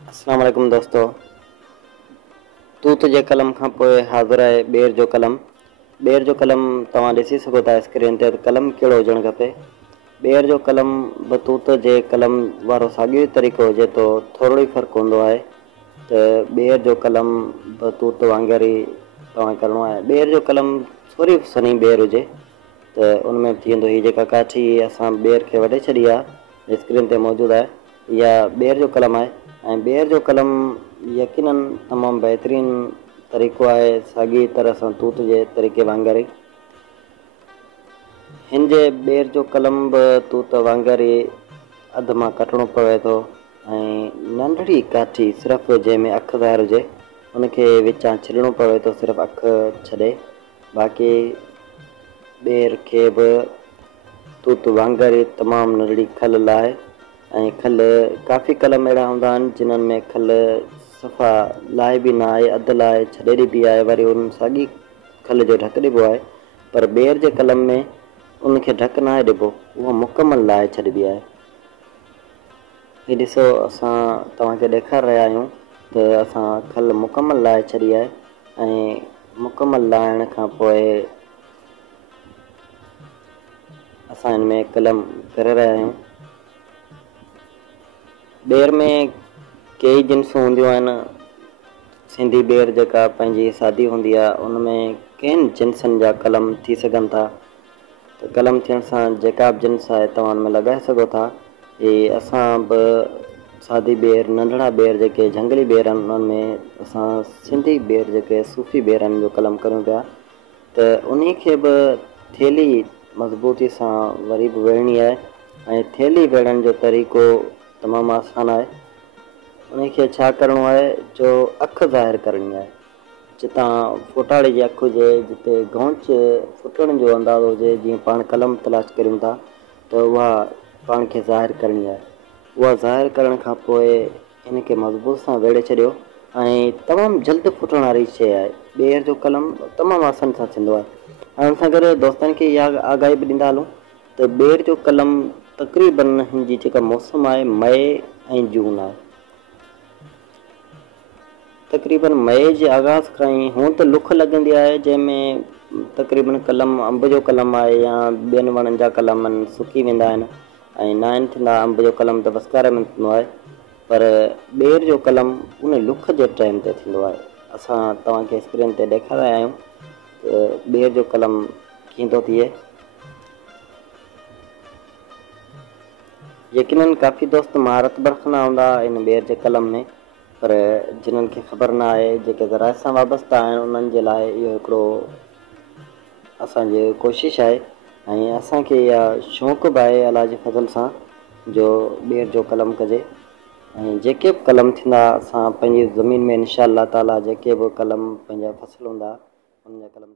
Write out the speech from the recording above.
अस्सलाम वालेकुम दोस्तों। तूत जे कलम खां पोइ हाज़िर आहे ॿेर जो कलम। ॿेर जो कलम तव्हां ॾिसी सघो था स्क्रीन ते, कलम कहिड़ो हुजणु खपे। ॿेर जो कलम बि तूत जे कलम वारो साॻियो ई तरीक़ो हुजे थो, थोरो ई फ़र्क़ु हूंदो आहे। त ॿेर जो कलम बि तूत वांगुरु ई तव्हां करिणो आहे। ॿेर जो कलम थोरी सनी ॿेर हुजे त उन में थी वेंदो। हीअ जेका काठी असां ॿेर खे वढे छॾी आहे, स्क्रीन ते मौजूदु आहे, इहा ॿेर जो कलम आहे। ऐं ॿेर जो कलम यकीनन तमामु बहितरीनु तरीक़ो आहे, साॻी तरह सां तूत जे तरीक़े वांगुरु ई। हिन जे ॿेर जो कलम बि तूत वांगुरु ई अधु मां कटणो पवे थो ऐं नंढड़ी काठी सिर्फ़ु जंहिंमें अखि ज़ाहिर हुजे उनखे विचां छॾणो पवे थो, सिर्फ़ु अखि छॾे। बाक़ी ॿेर खे बि तूत वांगुरु ई तमामु नंढड़ी खल लाहे ऐं खल काफ़ी कलम अहिड़ा हूंदा आहिनि जिन्हनि में खल सफ़ा लाहे बि न आहे, अधु लाहे छॾे ॾिबी आहे, वरी उन साॻी खल जो ढकु ॾिबो आहे। पर ॿेर जे कलम में उनखे ढकु न आहे ॾिबो, उहा मुकमल लाहे छॾिबी आहे। हीअ ॾिसो, असां तव्हांखे ॾेखारे रहिया आहियूं त असां खल मुकमल लाहे छॾी आहे ऐं मुकमल लाहिण खां पोइ असां हिन में कलम करे रहिया आहियूं। ॿेर में कई जिन्सूं हूंदियूं आहिनि। सिंधी ॿेर जेका पंहिंजी सादी हूंदी आहे उन में कंहिं जिन्सनि जा कलम थी सघनि था। त कलम थियण सां जेका बि जिन्स आहे तव्हां हुन में लॻाए सघो था। हीअ असां बि सादी ॿेर, नंढड़ा ॿेर जेके झंगली ॿेर आहिनि उन्हनि में असां सिंधी ॿेर जेके सूफ़ी ॿेर आहिनि जो कलम करियूं पिया, त उन खे बि थेली मज़बूती सां वरी बि वेड़णी आहे। ऐं थेली वेड़ण जो तरीक़ो तमामु आसानु आहे। उनखे छा करिणो आहे जो अखि ज़ाहिर करणी आहे। जितां फुटाड़े जी अखि हुजे, जिते घौंच फुटण जो अंदाज़ो हुजे, जीअं पाण कलम तलाश करियूं था त उहा पाण खे ज़ाहिर करणी आहे। उहा ज़ाहिर करण खां पोइ इनखे मज़बूत सां वेड़े छॾियो ऐं तमामु जल्द फुटण वारी शइ आहे। ॿेर जो कलम तमामु आसानी सां थींदो आहे। ऐं हुन सां गॾु दोस्तनि खे इहा आगाही बि ॾींदा हलूं त ॿेर जो कलम तक़रीबन हिन जी जेका मौसम आहे मई ऐं जून आहे। तक़रीबन मई जे आगाज़ खां ई हूअं त लुख लॻंदी आहे, जंहिंमें तक़रीबन कलम अंब जो कलम आहे या ॿियनि वणनि जा कलम आहिनि सुकी वेंदा आहिनि ऐं न आहिनि थींदा। अंब जो कलम त बसकारे में थींदो आहे, पर ॿेर जो कलम उन लुख जे टाइम ते थींदो आहे। असां तव्हांखे स्क्रीन ते ॾेखारे रहिया आहियूं त ॿेर जो कलम कीअं थो थिए। यकीनन काफ़ी दोस्त महारत बरखंदा हूंदा इन ॿेर जे कलम में, पर जिन्हनि खे ख़बर न आहे, जेके ज़राइत सां वाबस्ता आहिनि, उन्हनि जे लाइ इहो हिकिड़ो असांजी कोशिशि आहे ऐं असांखे इहा शौक़ु बि आहे अलाह जे फज़ल सां जो ॿेर जो कलम कजे। ऐं जेके बि कलम थींदा असां पंहिंजी ज़मीन में इंशा अल्लाह ताला जेके बि कलम पंहिंजा फसल हूंदा उन जा कलम